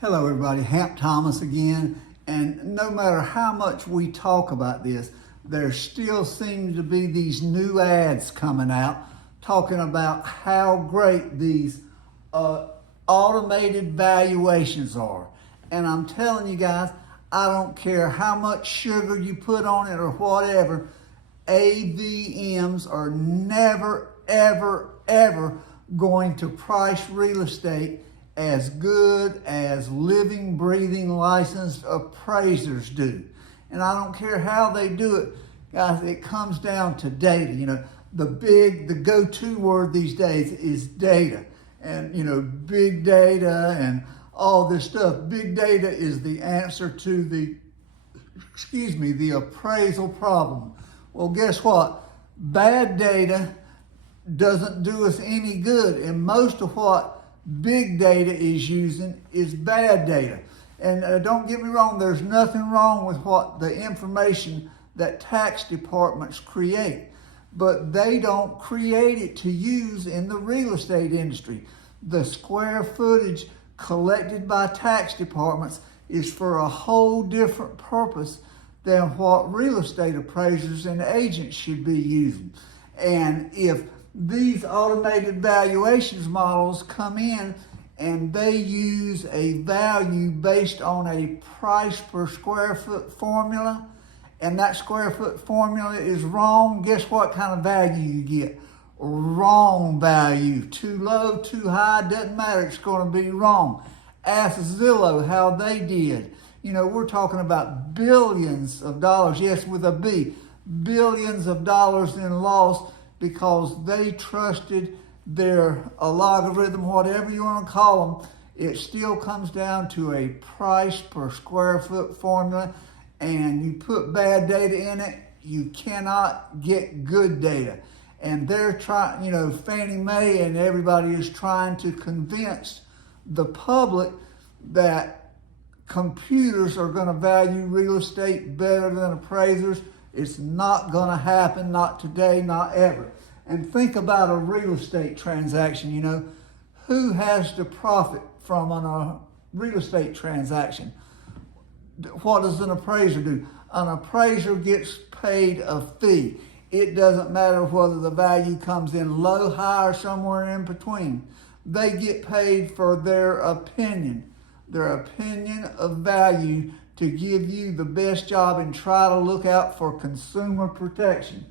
Hello everybody, Hamp Thomas again, and no matter how much we talk about this, there still seems to be these new ads coming out talking about how great these automated valuations are. And I'm telling you guys, I don't care how much sugar you put on it or whatever, AVMs are never, ever, ever going to price real estate as good as living, breathing, licensed appraisers do. And I don't care how they do it, guys, it comes down to data. You know, the go-to word these days is data. And, you know, big data and all this stuff. Big data is the answer to the appraisal problem. Well, guess what? Bad data doesn't do us any good. And most of what big data is using is bad data. And don't get me wrong, there's nothing wrong with what the information that tax departments create, but they don't create it to use in the real estate industry. The square footage collected by tax departments is for a whole different purpose than what real estate appraisers and agents should be using. And if these automated valuations models come in and they use a value based on a price per square foot formula, and that square foot formula is wrong, guess what kind of value you get? Wrong value. Too low, too high, doesn't matter, it's going to be wrong. Ask Zillow how they did. You know, we're talking about billions of dollars, yes, with a B, billions of dollars in loss because they trusted their logarithm, whatever you want to call them. It still comes down to a price per square foot formula, and you put bad data in it, you cannot get good data. And they're trying, you know, Fannie Mae and everybody is trying to convince the public that computers are going to value real estate better than appraisers. It's not going to happen, not today, not ever. And think about a real estate transaction, you know. Who has to profit from a real estate transaction? What does an appraiser do? An appraiser gets paid a fee. It doesn't matter whether the value comes in low, high, or somewhere in between. They get paid for their opinion of value, to give you the best job and try to look out for consumer protection.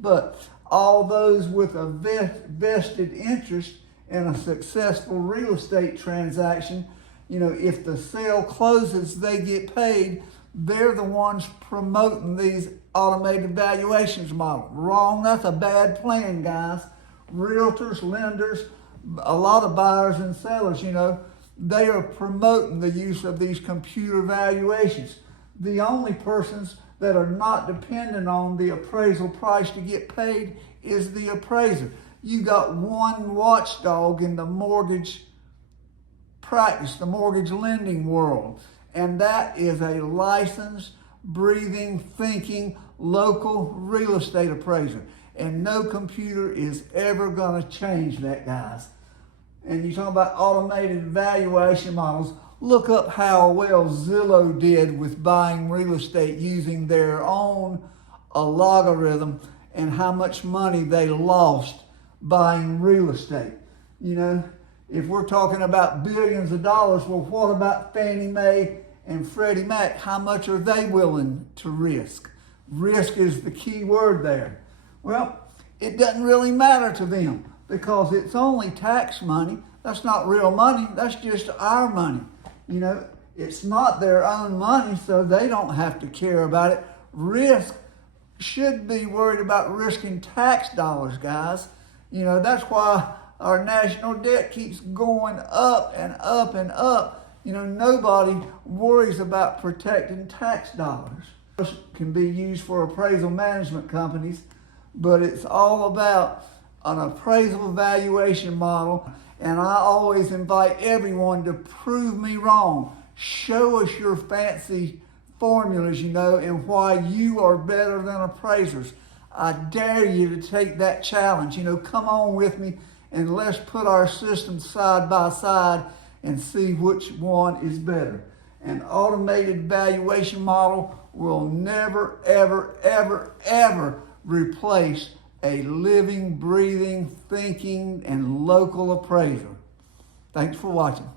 But all those with a vested interest in a successful real estate transaction, you know, if the sale closes, they get paid. They're the ones promoting these automated valuations model. Wrong, that's a bad plan, guys. Realtors, lenders, a lot of buyers and sellers, you know, they are promoting the use of these computer valuations. The only persons that are not dependent on the appraisal price to get paid is the appraiser. You got one watchdog in the mortgage practice, the mortgage lending world, and that is a licensed, breathing, thinking, local real estate appraiser. And no computer is ever going to change that, guys. And you talk about automated valuation models, look up how well Zillow did with buying real estate using their own logarithm and how much money they lost buying real estate. You know, if we're talking about billions of dollars, well, what about Fannie Mae and Freddie Mac? How much are they willing to risk? Risk is the key word there. Well, it doesn't really matter to them because it's only tax money. That's not real money. That's just our money. You know, it's not their own money, so they don't have to care about it. Risk should be worried about risking tax dollars, guys. You know, that's why our national debt keeps going up and up and up. You know, nobody worries about protecting tax dollars. It can be used for appraisal management companies, but it's all about an appraisal valuation model. And I always invite everyone to prove me wrong. Show us your fancy formulas, you know, and why you are better than appraisers. I dare you to take that challenge. You know, come on with me and let's put our systems side by side and see which one is better. An automated valuation model will never, ever, ever, ever replace a living, breathing, thinking, and local appraiser. Thanks for watching.